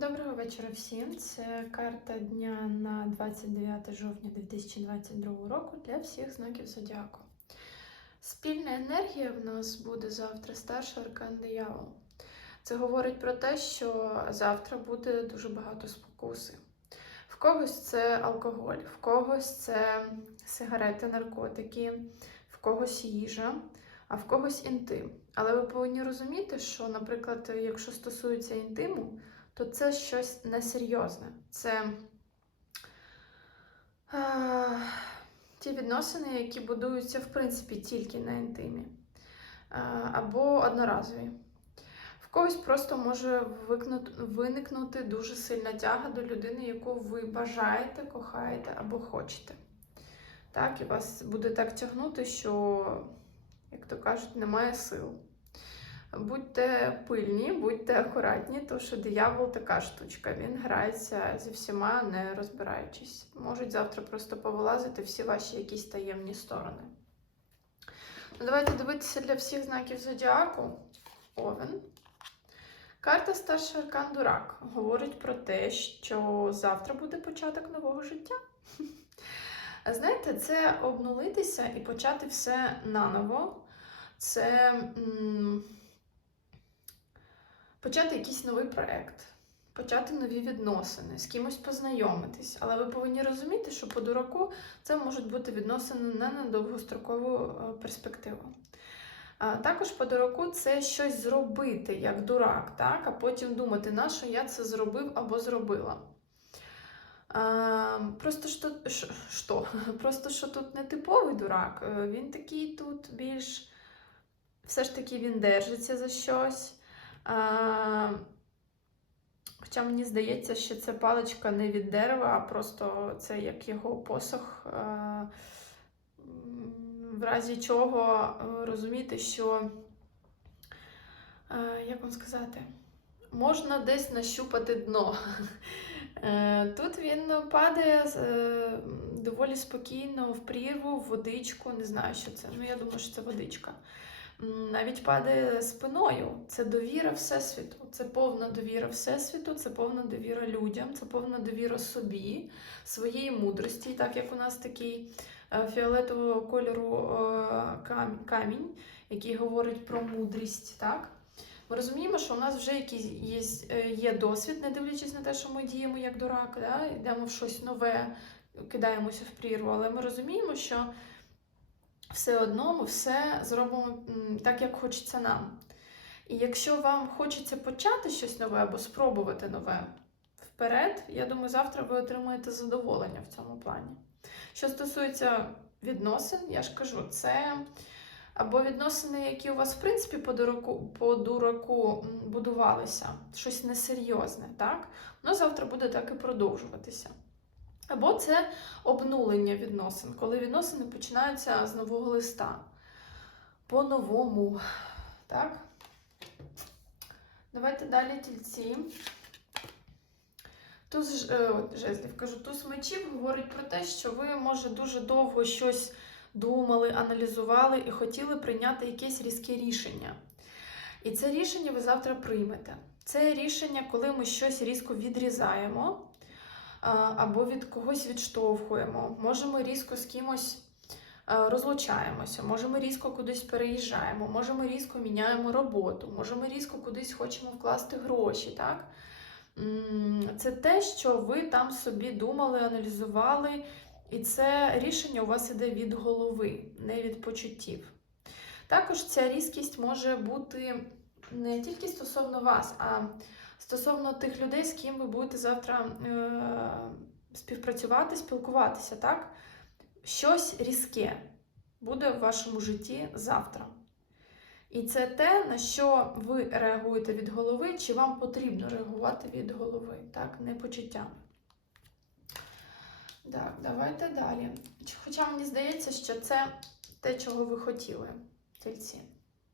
Доброго вечора всім. Це карта дня на 29 жовтня 2022 року для всіх знаків зодіаку. Спільна енергія в нас буде завтра старший аркан диявол. Це говорить про те, що завтра буде дуже багато спокуси. В когось це алкоголь, в когось це сигарети, наркотики, в когось їжа, а в когось інтим. Але ви повинні розуміти, що, наприклад, якщо стосується інтиму, то це щось несерйозне. Це е, ті відносини, які будуються, в принципі, тільки на інтимі, е, або одноразові. В когось просто може виникнути дуже сильна тяга до людини, яку ви бажаєте, кохаєте або хочете. Так, і вас буде так тягнути, що, як то кажуть, немає сил. Будьте пильні, будьте акуратні, тому що диявол така штучка. Він грається зі всіма, не розбираючись. Можуть завтра просто повилазити всі ваші якісь таємні сторони. Ну, Давайте дивитися для всіх знаків зодіаку. Овен. Карта старший аркан Дурак говорить про те, що завтра буде початок нового життя. Знаєте, це обнулитися і почати все наново. Це. М почати якийсь новий проект, почати нові відносини, з кимось познайомитись. Але ви повинні розуміти, що по дураку це можуть бути відносини не на довгострокову е, перспективу. Також по дураку це щось зробити як дурак, так? а потім думати, на що я це зробив або зробила. Просто що, що? Просто що тут не типовий дурак, е, він такий тут більш все ж таки він держиться за щось. Хоча мені здається, що це паличка не від дерева, а просто це як його посох, в разі чого е, розуміти, що, а, як вам сказати, можна десь нащупати дно. Е, тут він падає е, доволі спокійно в прірву, в водичку, не знаю, що це. Ну, я думаю, що це водичка навіть падає спиною. Це довіра Всесвіту. Це повна довіра Всесвіту, це повна довіра людям, це повна довіра собі, своєї мудрості, так як у нас такий е, фіолетового кольору е, камінь, який говорить про мудрість. так? Ми розуміємо, що у нас вже якийсь є е, є досвід, не дивлячись на те, що ми діємо як дурак, да? йдемо в щось нове, кидаємося в прірву, але ми розуміємо, що все одно ми все зробимо так, як хочеться нам. І якщо вам хочеться почати щось нове або спробувати нове вперед, я думаю, завтра ви отримаєте задоволення в цьому плані. Що стосується відносин, я ж кажу, це або відносини, які у вас, в принципі, по дураку, по дураку будувалися, щось несерйозне, так? Воно завтра буде так і продовжуватися. Або це обнулення відносин, коли відносини починаються з нового листа. По-новому. Так? Давайте далі тільці. Туз е, жезлів кажу, туз мечів говорить про те, що ви, може, дуже довго щось думали, аналізували і хотіли прийняти якесь різке рішення. І це рішення ви завтра приймете. Це рішення, коли ми щось різко відрізаємо або від когось відштовхуємо. Може, ми різко з кимось розлучаємося, може, ми різко кудись переїжджаємо, може, ми різко міняємо роботу, може, ми різко кудись хочемо вкласти гроші. так? Це те, що ви там собі думали, аналізували, і це рішення у вас іде від голови, не від почуттів. Також ця різкість може бути не тільки стосовно вас, а стосовно тих людей, з ким ви будете завтра е, співпрацювати, спілкуватися, так? Щось різке буде в вашому житті завтра. І це те, на що ви реагуєте від голови, чи вам потрібно реагувати від голови, так, не почуттями. Так, давайте далі. Хоча мені здається, що це те, чого ви хотіли, тільці.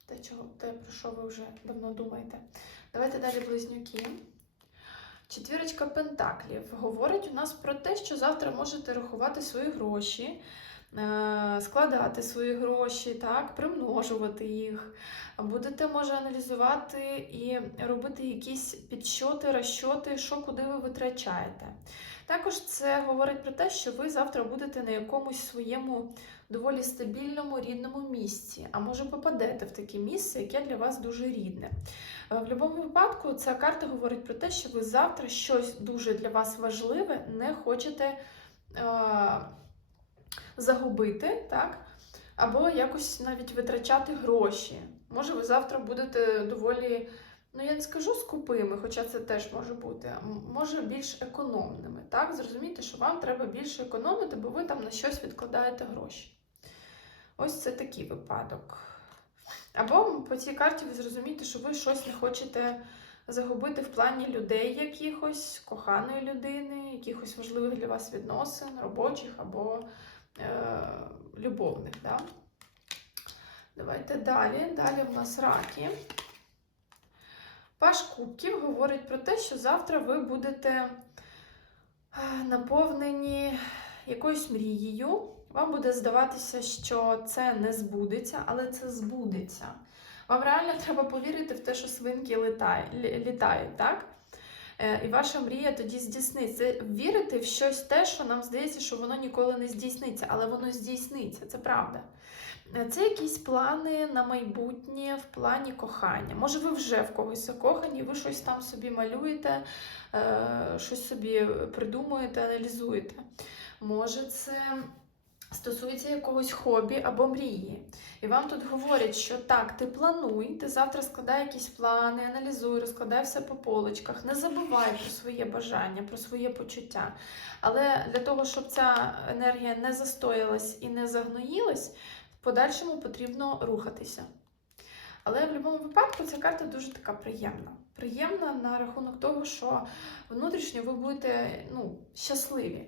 Те, чого, те, про що ви вже давно думаєте. Давайте далі близнюки. Четвірочка Пентаклів говорить у нас про те, що завтра можете рахувати свої гроші, е, складати свої гроші, так, примножувати їх. Будете, може, аналізувати і робити якісь підсчоти, розчоти, що куди ви витрачаєте. Також це говорить про те, що ви завтра будете на якомусь своєму доволі стабільному рідному місці, а може попадете в таке місце, яке для вас дуже рідне. Е, В будь-якому випадку ця карта говорить про те, що ви завтра щось дуже для вас важливе не хочете е, загубити, так? або якось навіть витрачати гроші. Може, ви завтра будете доволі, ну я не скажу скупими, хоча це теж може бути, може більш економними. Так? Зрозумійте, що вам треба більше економити, бо ви там на щось відкладаєте гроші. Ось це такий випадок. Або по цій карті ви зрозумієте, що ви щось не хочете загубити в плані людей якихось, коханої людини, якихось важливих для вас відносин, робочих або е, любовних. Да? Давайте далі. Далі в нас раки. Паш Кубків говорить про те, що завтра ви будете е, наповнені якоюсь мрією. Вам буде здаватися, що це не збудеться, але це збудеться. Вам реально треба повірити в те, що свинки літають, так? Е, І ваша мрія тоді здійсниться. Вірити в щось те, що нам здається, що воно ніколи не здійсниться, але воно здійсниться, це правда. Е, Це якісь плани на майбутнє в плані кохання. Може, ви вже в когось закохані, ви щось там собі малюєте, е, щось собі придумуєте, аналізуєте. Може, це стосується якогось хобі або мрії. І вам тут говорять, що так, ти плануй, ти завтра складай якісь плани, аналізуй, розкладай все по полочках, не забувай про своє бажання, про своє почуття. Але для того, щоб ця енергія не застоялась і не загноїлась, подальшому потрібно рухатися. Але в будь-якому випадку ця карта дуже така приємна. Приємна на рахунок того, що внутрішньо ви будете ну, щасливі.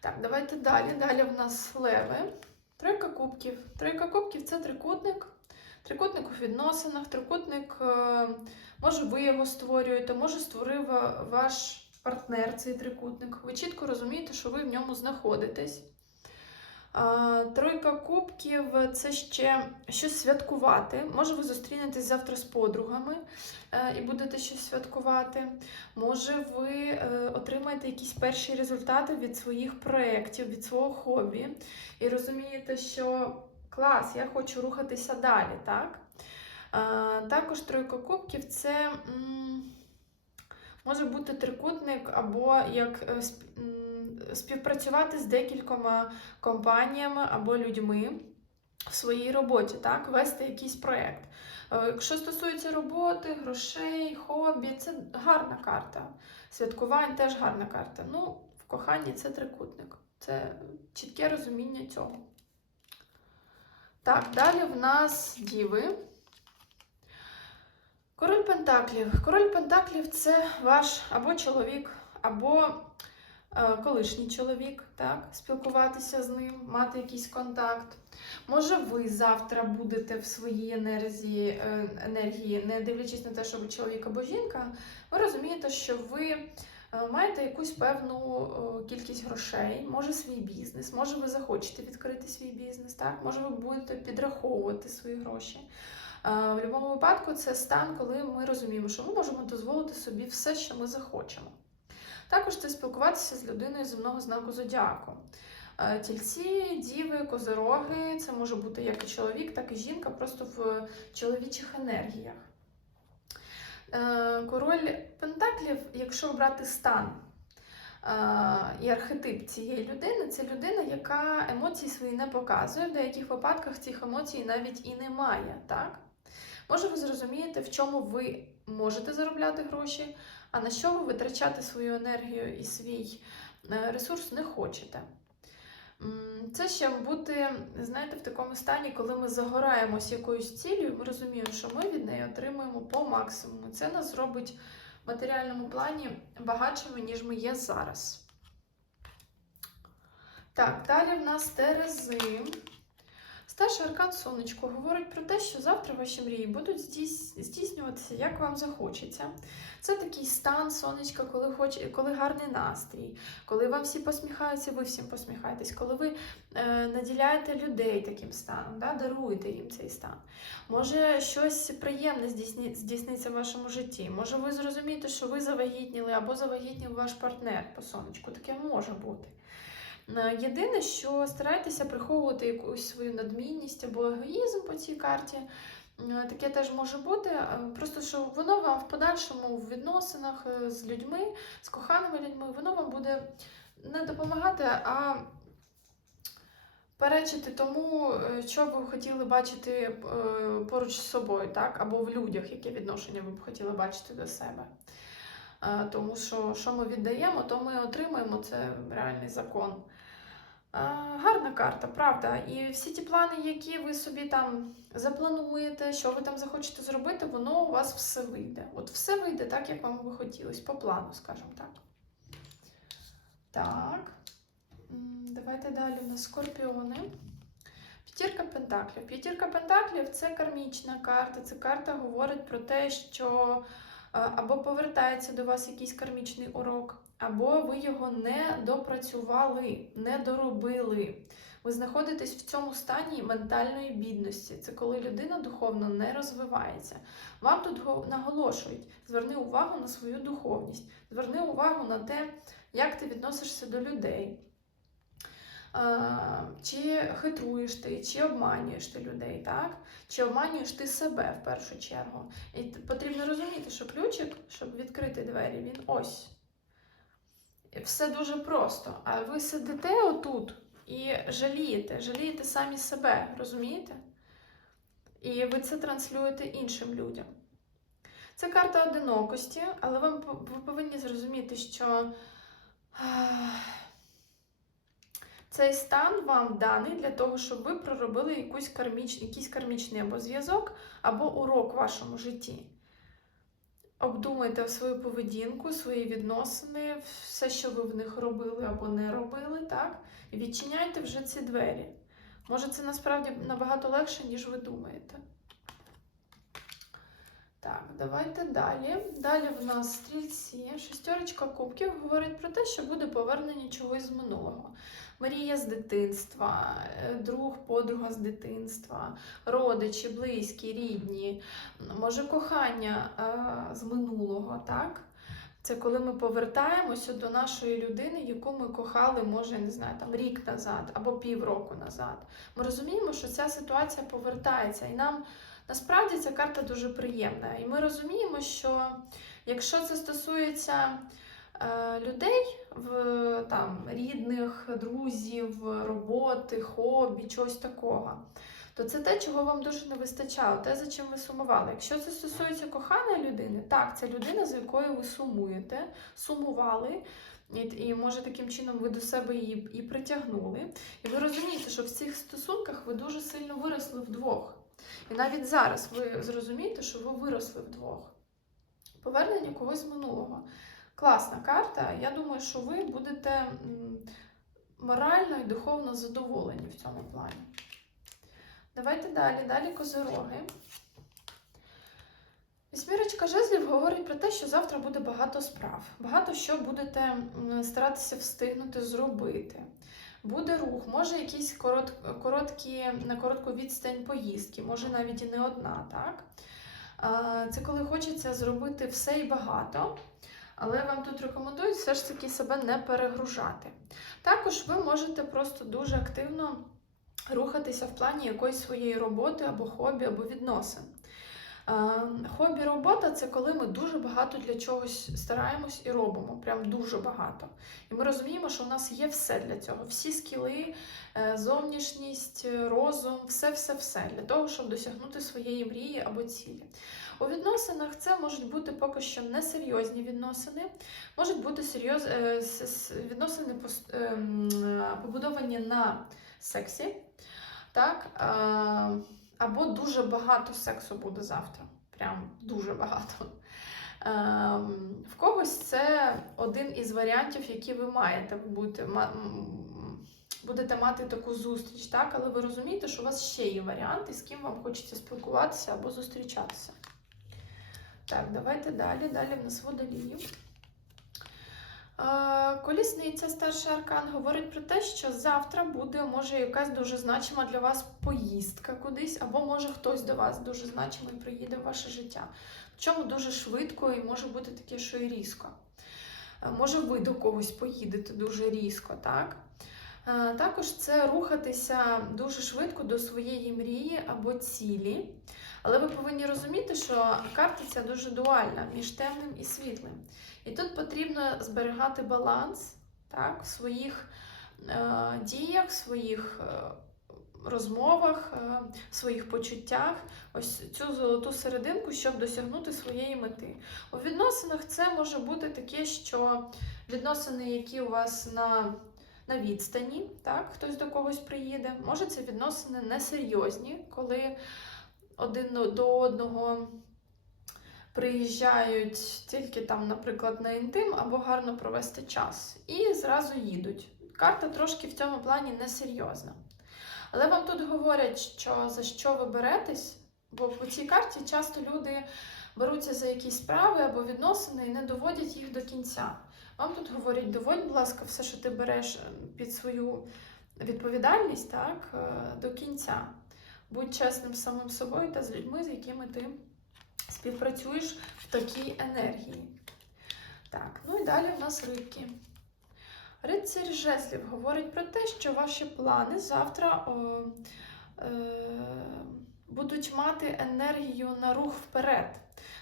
Так, давайте далі. Далі в нас леви. Тройка кубків. Тройка кубків це трикутник. Трикутник у відносинах, трикутник, е, може, ви його створюєте, може, створив е, ваш партнер цей трикутник. Ви чітко розумієте, що ви в ньому знаходитесь. Тройка кубків це ще щось святкувати. Може, ви зустрінетесь завтра з подругами е, і будете щось святкувати. Може, ви е, отримаєте якісь перші результати від своїх проєктів, від свого хобі, і розумієте, що клас, я хочу рухатися далі, так? Також тройка кубків це може бути трикутник, або як е, співпрацювати з декількома компаніями або людьми в своїй роботі, так? Вести якийсь проєкт. Е, Якщо стосується роботи, грошей, хобі, це гарна карта. Святкувань теж гарна карта. Ну, в коханні це трикутник. Це чітке розуміння цього. Так, далі в нас діви. Король Пентаклів. Король Пентаклів це ваш або чоловік, або колишній чоловік, так? спілкуватися з ним, мати якийсь контакт. Може, ви завтра будете в своїй енергії, е, енергії, не дивлячись на те, що ви чоловік або жінка, ви розумієте, що ви е, маєте якусь певну е, кількість грошей, може свій бізнес, може ви захочете відкрити свій бізнес, так? може ви будете підраховувати свої гроші. Е, В будь-якому випадку це стан, коли ми розуміємо, що ми можемо дозволити собі все, що ми захочемо. Також це спілкуватися з людиною земного знаку зодіаку. Е, Тільці, діви, козороги це може бути як і чоловік, так і жінка, просто в чоловічих енергіях. Е, Король Пентаклів, якщо брати стан е, і архетип цієї людини, це людина, яка емоції свої не показує. В деяких випадках цих емоцій навіть і немає. Так? Може, ви зрозумієте, в чому ви можете заробляти гроші, а на що ви витрачати свою енергію і свій е, ресурс не хочете. Це ще бути, знаєте, в такому стані, коли ми загораємось якоюсь цілею, ми розуміємо, що ми від неї отримуємо по максимуму. Це нас зробить в матеріальному плані багатшими, ніж ми є зараз. Так, далі в нас Терези. Старший аркан сонечко говорить про те, що завтра ваші мрії будуть здійс- здійснюватися, як вам захочеться. Це такий стан сонечка, коли хоч, коли гарний настрій, коли вам всі посміхаються, ви всім посміхаєтесь, коли ви е, наділяєте людей таким станом, да, даруєте їм цей стан. Може, щось приємне здійсні, здійсниться в вашому житті. Може, ви зрозумієте, що ви завагітніли або завагітнів ваш партнер по сонечку. Таке може бути. Е, Єдине, що старайтеся приховувати якусь свою надмінність або егоїзм по цій карті. Е, Таке теж може бути. е, Просто що воно вам в подальшому в відносинах з людьми, з коханими людьми, воно вам буде не допомагати, а перечити тому, що ви хотіли бачити поруч з собою, так? або в людях, яке відношення ви б хотіли бачити до себе. Е, Тому що що ми віддаємо, то ми отримаємо. Це реальний закон. Е, Гарна карта, правда. І всі ті плани, які ви собі там заплануєте, що ви там захочете зробити, воно у вас все вийде. От все вийде так, як вам би хотілося, по плану, скажімо так. Так. Давайте далі у нас скорпіони. П'ятірка Пентаклів. П'ятірка Пентаклів це кармічна карта. Це карта говорить про те, що або повертається до вас якийсь кармічний урок, або ви його не допрацювали, не доробили. Ви знаходитесь в цьому стані ментальної бідності. Це коли людина духовно не розвивається. Вам тут наголошують: зверни увагу на свою духовність, зверни увагу на те, як ти відносишся до людей. А, Чи хитруєш ти, чи обманюєш ти людей, так? Чи обманюєш ти себе в першу чергу. І потрібно розуміти, що ключик, щоб відкрити двері, він ось. Все дуже просто. А ви сидите отут і жалієте, жалієте самі себе, розумієте? І ви це транслюєте іншим людям. Це карта одинокості, але ви повинні зрозуміти, що цей стан вам даний для того, щоб ви проробили якусь карміч, якийсь кармічний або зв'язок, або урок в вашому житті. Обдумайте свою поведінку, свої відносини, все, що ви в них робили або не робили, так? І відчиняйте вже ці двері. Може, це насправді набагато легше, ніж ви думаєте. Так, давайте далі. Далі в нас стрільці. Шестерочка кубків говорить про те, що буде повернення чогось з минулого. Мрія з дитинства, е, друг, подруга з дитинства, родичі, близькі, рідні, може кохання е, з минулого, так? Це коли ми повертаємося до нашої людини, яку ми кохали, може, не знаю, там рік назад або півроку назад. Ми розуміємо, що ця ситуація повертається, і нам насправді ця карта дуже приємна. І ми розуміємо, що якщо це стосується людей, в, там, рідних, друзів, роботи, хобі, чогось такого, то це те, чого вам дуже не вистачало, те, за чим ви сумували. Якщо це стосується коханої людини, так, це людина, за якою ви сумуєте, сумували. І, і може таким чином ви до себе її і притягнули. І ви розумієте, що в цих стосунках ви дуже сильно виросли вдвох. І навіть зараз ви зрозумієте, що ви виросли вдвох. Повернення когось минулого. Класна карта. Я думаю, що ви будете морально і духовно задоволені в цьому плані. Давайте далі. Далі козироги. Вісьмірочка жезлів говорить про те, що завтра буде багато справ. Багато що будете старатися встигнути зробити. Буде рух, може якісь корот, короткі, на коротку відстань поїздки, може навіть і не одна, так? Це коли хочеться зробити все і багато, але вам тут рекомендують все ж таки себе не перегружати. Також ви можете просто дуже активно рухатися в плані якоїсь своєї роботи або хобі, або відносин. Е, Хобі робота це коли ми дуже багато для чогось стараємось і робимо, прям дуже багато. І ми розуміємо, що у нас є все для цього: всі скіли, е, зовнішність, розум, все-все-все для того, щоб досягнути своєї мрії або цілі. У відносинах це можуть бути поки що несерйозні відносини, можуть бути серйоз... е, відносини ем, е, побудовані на сексі. Так? Або дуже багато сексу буде завтра. Прям дуже багато. Ем, в когось це один із варіантів, які ви маєте бути, будете мати таку зустріч, так? Але ви розумієте, що у вас ще є варіанти, з ким вам хочеться спілкуватися або зустрічатися. Так, давайте далі. Далі в нас водолії. Е, Колісниця, старший аркан, говорить про те, що завтра буде, може, якась дуже значима для вас поїздка кудись, або може хтось до вас дуже значимий приїде в ваше життя. Причому дуже швидко і може бути таке, що і різко. Е, Може, ви до когось поїдете дуже різко, так? Е, Також це рухатися дуже швидко до своєї мрії або цілі. Але ви повинні розуміти, що карта ця дуже дуальна між темним і світлим. І тут потрібно зберігати баланс так, в своїх е, діях, в своїх е, розмовах, е, в своїх почуттях, ось цю золоту серединку, щоб досягнути своєї мети. У відносинах це може бути таке, що відносини, які у вас на на відстані, так, хтось до когось приїде. Може, це відносини несерйозні, коли один до одного приїжджають тільки там, наприклад, на інтим або гарно провести час. І зразу їдуть. Карта трошки в цьому плані несерйозна. Але вам тут говорять, що за що ви беретесь, бо по цій карті часто люди беруться за якісь справи або відносини і не доводять їх до кінця. Вам тут говорять, доводь, будь ласка, все, що ти береш під свою відповідальність, так, е, до кінця. Будь чесним з самим собою та з людьми, з якими ти співпрацюєш в такій енергії. Так, ну і далі в нас рибки. Рицарь жезлів говорить про те, що ваші плани завтра о, е, будуть мати енергію на рух вперед.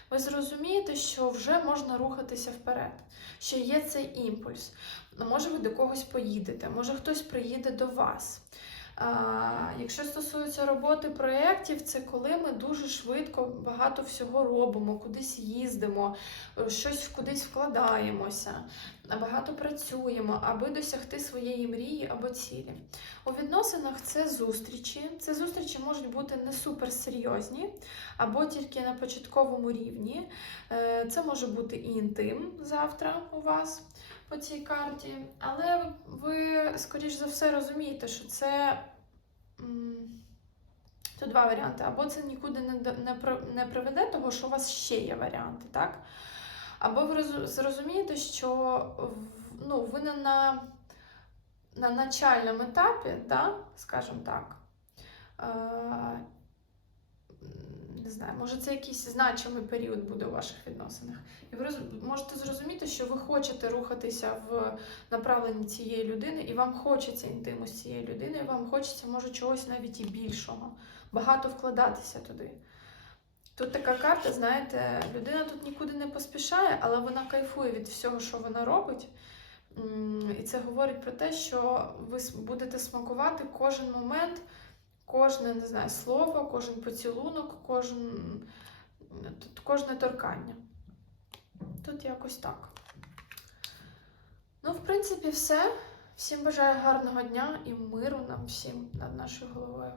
Ви зрозумієте, що вже можна рухатися вперед, що є цей імпульс. Може, ви до когось поїдете, може хтось приїде до вас. Якщо стосується роботи проєктів, це коли ми дуже швидко багато всього робимо, кудись їздимо, щось кудись вкладаємося, багато працюємо, аби досягти своєї мрії або цілі. У відносинах це зустрічі. Це зустрічі можуть бути не суперсерйозні, або тільки на початковому рівні. Е, Це може бути і інтим завтра у вас по цій карті, але ви, скоріш за все, розумієте, що це. Тут два варіанти. Або це нікуди не, не приведе, того що у вас ще є варіанти, так? Або ви зрозумієте, що ну, ви не на, на начальному етапі, да, скажімо так. Е, не знаю, може це якийсь значимий період буде у ваших відносинах. І ви можете зрозуміти, що ви хочете рухатися в направленні цієї людини, і вам хочеться інтиму з цією людиною, і вам хочеться, може, чогось навіть і більшого, багато вкладатися туди. Тут така карта, знаєте, людина тут нікуди не поспішає, але вона кайфує від всього, що вона робить. І це говорить про те, що ви будете смакувати кожен момент, кожне не знаю, слово, кожен поцілунок, кожен, кожне торкання. Тут якось так. Ну, в принципі, все. Всім бажаю гарного дня і миру нам всім над нашою головою.